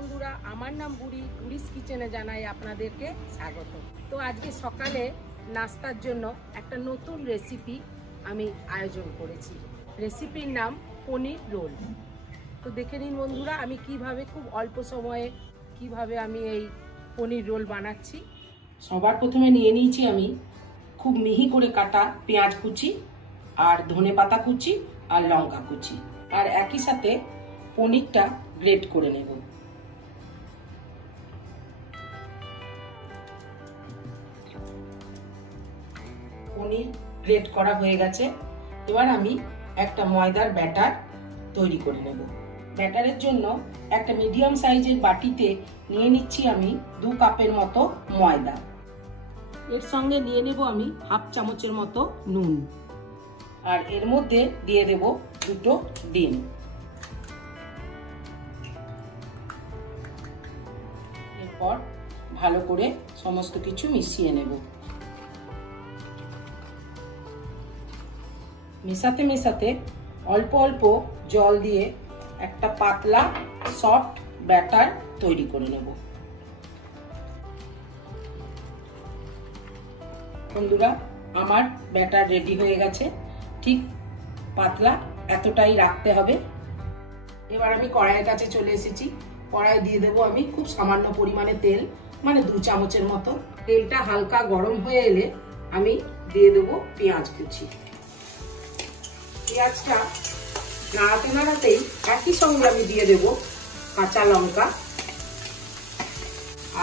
বন্ধুরা, আমার নাম বুড়ি, বুড়িস কিচেনে জানাই আপনাদেরকে স্বাগত। তো আজকে সকালে নাস্তার জন্য একটা নতুন রেসিপি আমি আয়োজন করেছি। রেসিপির নাম পনির রোল। তো দেখে নিন বন্ধুরা, আমি কিভাবে খুব অল্প সময়ে কিভাবে আমি এই পনির রোল বানাচ্ছি। সবার প্রথমে নিয়ে নিয়েছি আমি খুব মিহি করে কাটা পেঁয়াজ কুচি আর ধনেপাতা কুচি আর লঙ্কা কুচি, আর একই সাথে পনিরটা গ্রেট করে নেব। পনির গ্রেট করা হয়ে গেছে। এবার আমি একটা ময়দার ব্যাটার তৈরি করে নেব। ব্যাটারের জন্য একটা মিডিয়াম সাইজের বাটিতে নিয়ে নিচ্ছি আমি 2 কাপের মতো ময়দা। এর সঙ্গে নিয়ে নেব আমি হাফ চামচের মতো নুন, আর এর মধ্যে দিয়ে দেব 2টো ডিম। এরপর ভালো করে সমস্ত কিছু মিশিয়ে নেব। মেশাতে মেশাতে অল্প অল্প জল দিয়ে একটা পাতলা সফট ব্যাটার তৈরি করে নেব। বন্ধুরা, আমার ব্যাটার রেডি হয়ে গেছে। ঠিক পাতলা এতটাই রাখতে হবে। এবার আমি কড়াইয়ের কাছে চলে এসেছি। কড়াইয়ে দিয়ে দেবো আমি খুব সামান্য পরিমাণে তেল, মানে 2 চামচের মতো। তেলটা হালকা গরম হয়ে এলে আমি দিয়ে দেবো পেঁয়াজ কুচি। পেঁয়াজটা নাড়াতে নাড়াতেই একই সঙ্গে আমি দিয়ে দেব কাঁচা লঙ্কা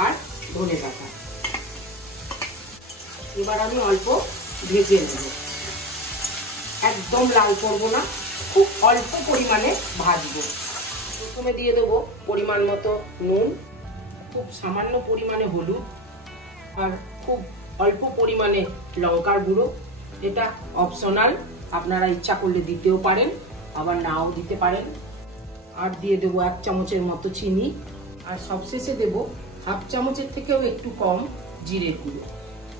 আর ধনেপাতা। এবার আমি অল্প ভেজে নেব, একদম লাল করব না, খুব অল্প পরিমাণে ভাজবো। প্রথমে দিয়ে দেবো পরিমাণ মতো নুন, খুব সামান্য পরিমাণে হলুদ, আর খুব অল্প পরিমাণে লঙ্কার গুঁড়ো। এটা অপশনাল, আপনারা ইচ্ছা করলে দিতেও পারেন, আবার নাও দিতে পারেন। আর দিয়ে দেবো 1 চামচের মতো চিনি, আর সবশেষে দেব হাফ চামচের থেকেও একটু কম জিরের গুঁড়ো।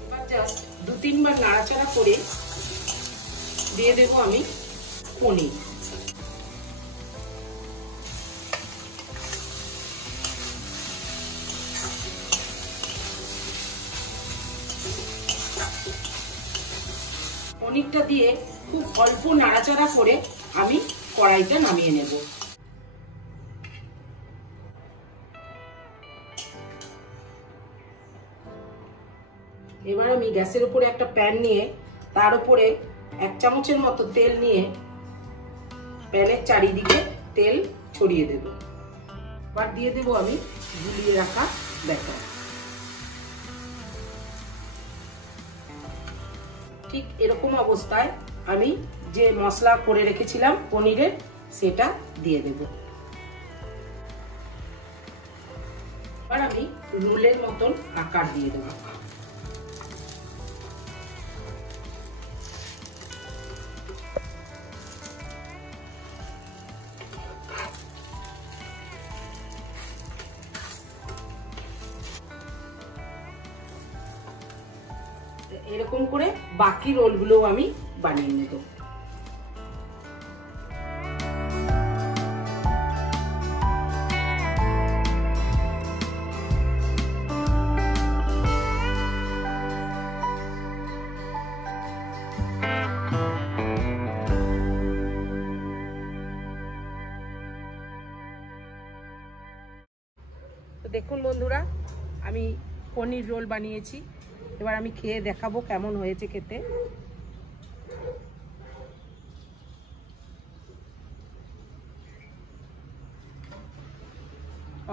এবার জাস্ট 2-3 বার নাড়াচাড়া করে দিয়ে দেব আমি পনির। পনিরটা দিয়ে খুব অল্প নাড়াচাড়া করে আমি কড়াইটা নামিয়ে নেব। এবার আমি গ্যাসের উপরে একটা প্যান নিয়ে তার উপরে 1 চামচের মতো তেল নিয়ে প্যানের চারিদিকে তেল ছড়িয়ে দেব। এবার দিয়ে দেব আমি গুলিয়ে রাখা ব্যাটার। ঠিক এরকম অবস্থায় আমি যে মশলা করে রেখেছিলাম পনিরের, সেটা দিয়ে দেব। এবার আমি রোলের মতন আকার দিয়ে দেব। এরকম করে বাকি রোলগুলো আমি বানিয়ে নেব। তো দেখুন বন্ধুরা, আমি পনির রোল বানিয়েছি। এবার আমি খেয়ে দেখাবো কেমন হয়েছে খেতে।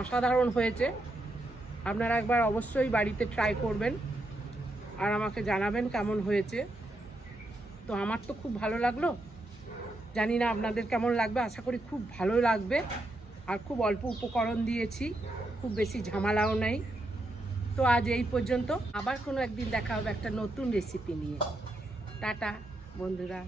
অসাধারণ হয়েছে। আপনারা একবার অবশ্যই বাড়িতে ট্রাই করবেন আর আমাকে জানাবেন কেমন হয়েছে। তো আমার তো খুব ভালো লাগলো, জানি না আপনাদের কেমন লাগবে। আশা করি খুব ভালো লাগবে। আর খুব অল্প উপকরণ দিয়েছি, খুব বেশি ঝামেলাও নেই। তো আজ এই পর্যন্ত। আবার কোনো একদিন দেখা হবে একটা নতুন রেসিপি নিয়ে। টাটা বন্ধুরা।